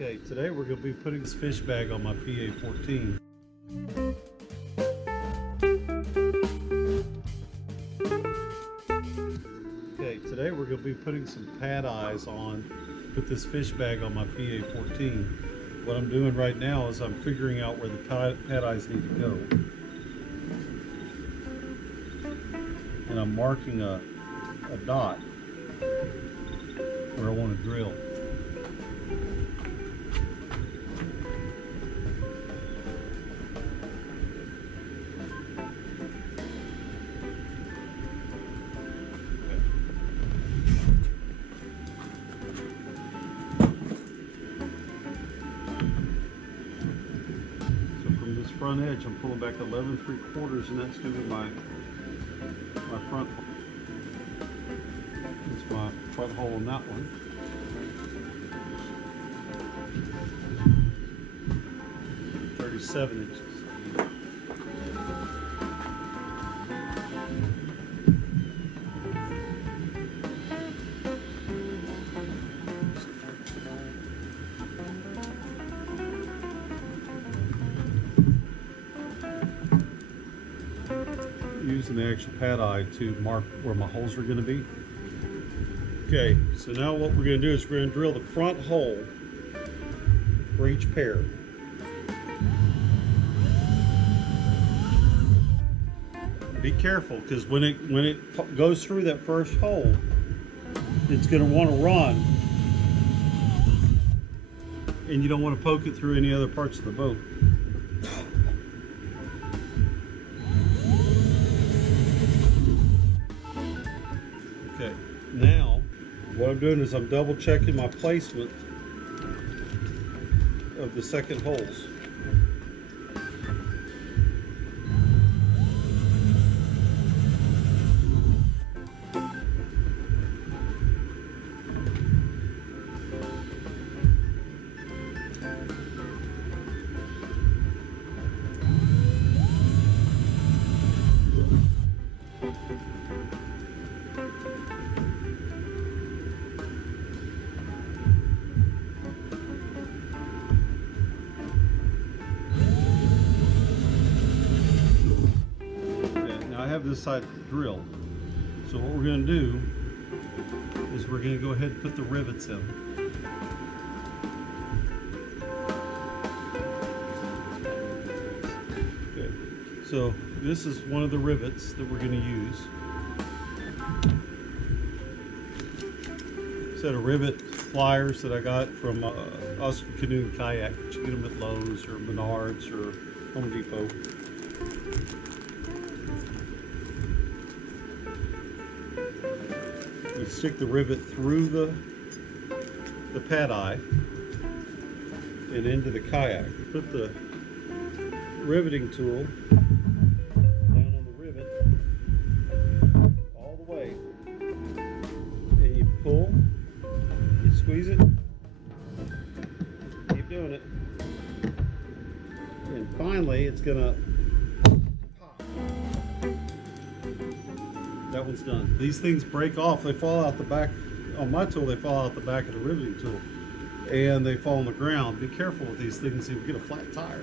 Okay, today we're going to be putting this fish bag on my PA-14. Okay, today we're going to be putting some Padeyes on with this fish bag on my PA-14. What I'm doing right now is I'm figuring out where the Padeyes need to go. And I'm marking a dot where I want to drill. Front edge, I'm pulling back 11 3/4, and that's going to be my front hole. That's my front hole in that one. .37 inches. Using the actual Padeye to mark where my holes are going to be. Okay, so now what we're going to do is we're going to drill the front hole for each pair. Be careful, because when it goes through that first hole, it's going to want to run, and you don't want to poke it through any other parts of the boat. Okay, now what I'm doing is I'm double checking my placement of the second holes. This side drilled. So what we're going to do is we're going to go ahead and put the rivets in. Okay. So this is one of the rivets that we're going to use. Set of rivet pliers that I got from Oscar Canoe and Kayak. You get them at Lowe's or Menards or Home Depot. You stick the rivet through the Padeye and into the kayak. Put the riveting tool down on the rivet all the way, and you pull, you squeeze it, keep doing it, and finally it's gonna pop. That one's done. These things break off. They fall out the back. On my tool, they fall out the back of the riveting tool, and they fall on the ground. Be careful with these things. You get a flat tire.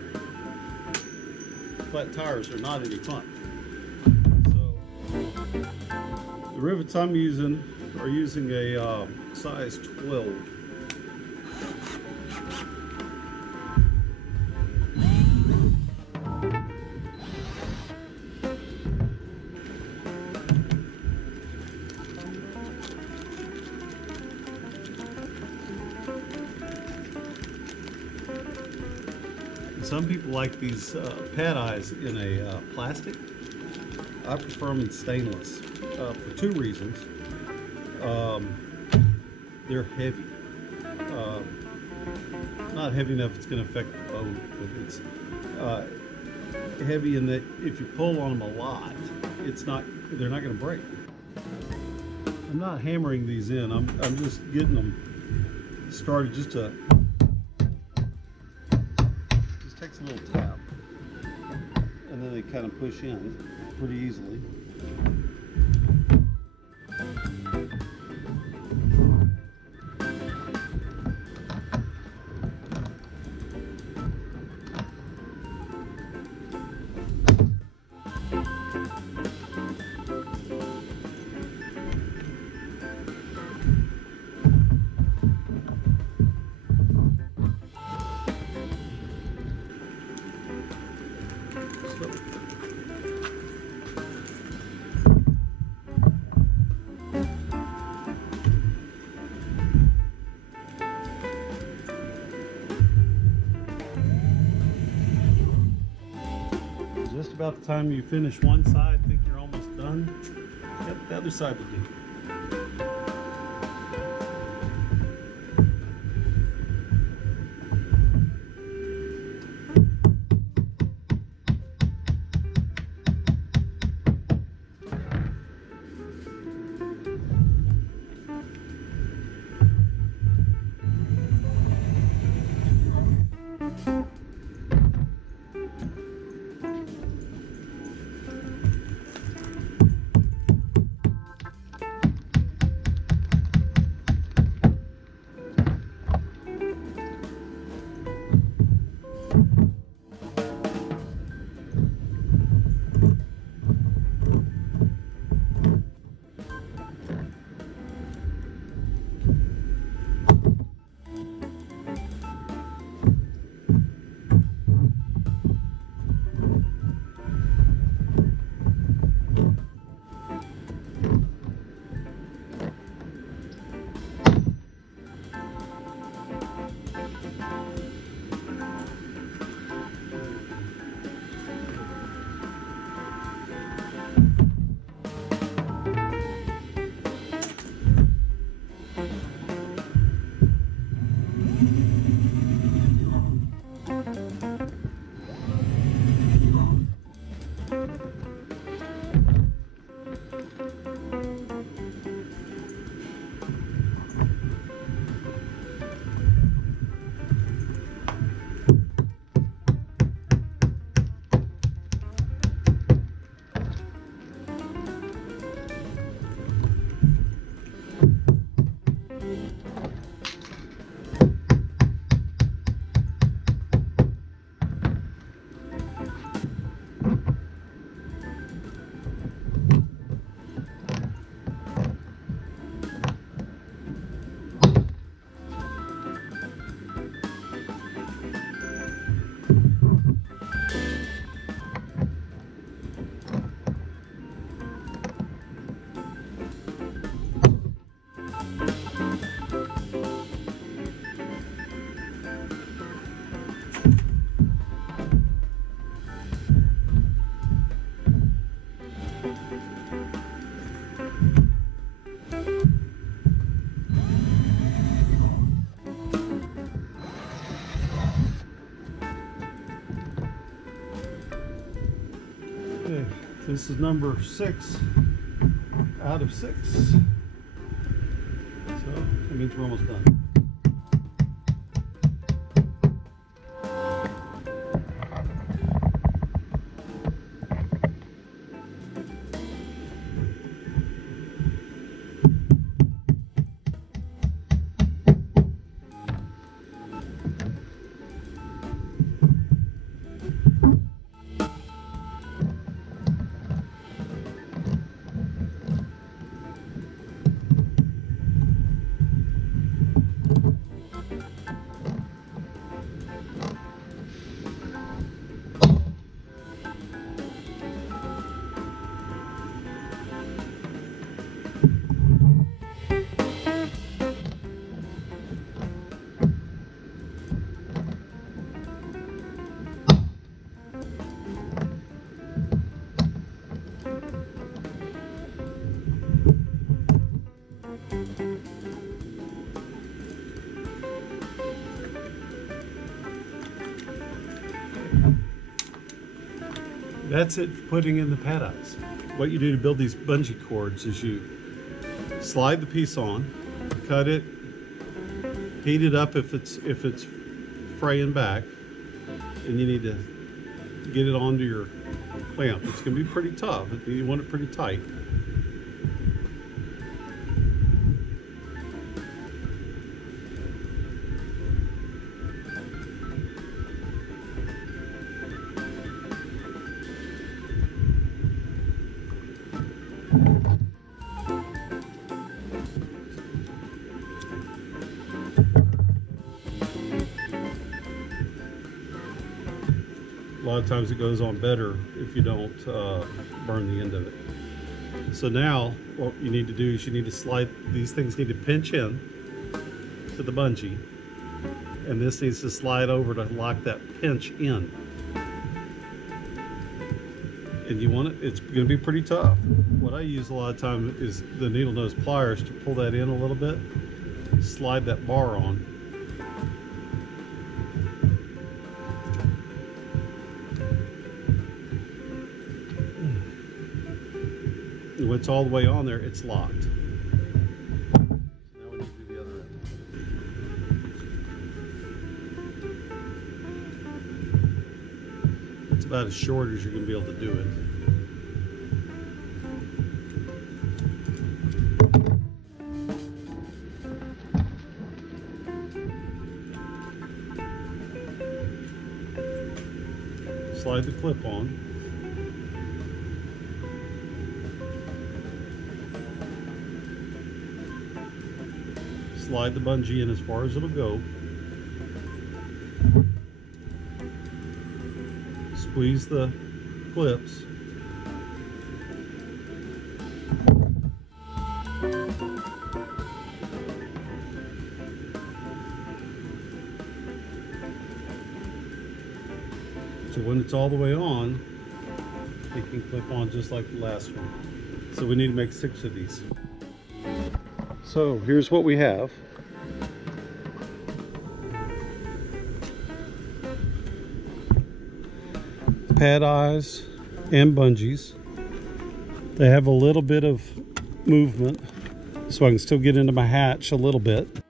Flat tires are not any fun. So the rivets I'm using are using a size 12. Some people like these Padeyes in a plastic. I prefer them in stainless for two reasons. They're heavy. Not heavy enough it's going to affect the boat, but it's heavy in that if you pull on them a lot, they're not going to break. I'm not hammering these in. I'm just getting them started. Takes a little tap, and then they kind of push in pretty easily. about the time you finish one side, think you're almost done. Yep, the other side will do. Okay, this is number 6 out of 6. So that means we're almost done. That's it for putting in the Padeyes. What you do to build these bungee cords is you slide the piece on, cut it, heat it up if it's fraying back, and you need to get it onto your clamp. It's going to be pretty tough. You want it pretty tight. A lot of times it goes on better if you don't burn the end of it. So now what you need to do is you need to slide, these things need to pinch in to the bungee, and this needs to slide over to lock that pinch in. and you want it's going to be pretty tough. What I use a lot of time is the needle nose pliers to pull that in a little bit, slide that bar on. And when it's all the way on there, it's locked. So now we need to do the other end. It's about as short as you're going to be able to do it. Slide the clip on. Slide the bungee in as far as it'll go. Squeeze the clips. So when it's all the way on, it can clip on just like the last one. So we need to make 6 of these. So here's what we have. Padeyes and bungees. They have a little bit of movement, so I can still get into my hatch a little bit.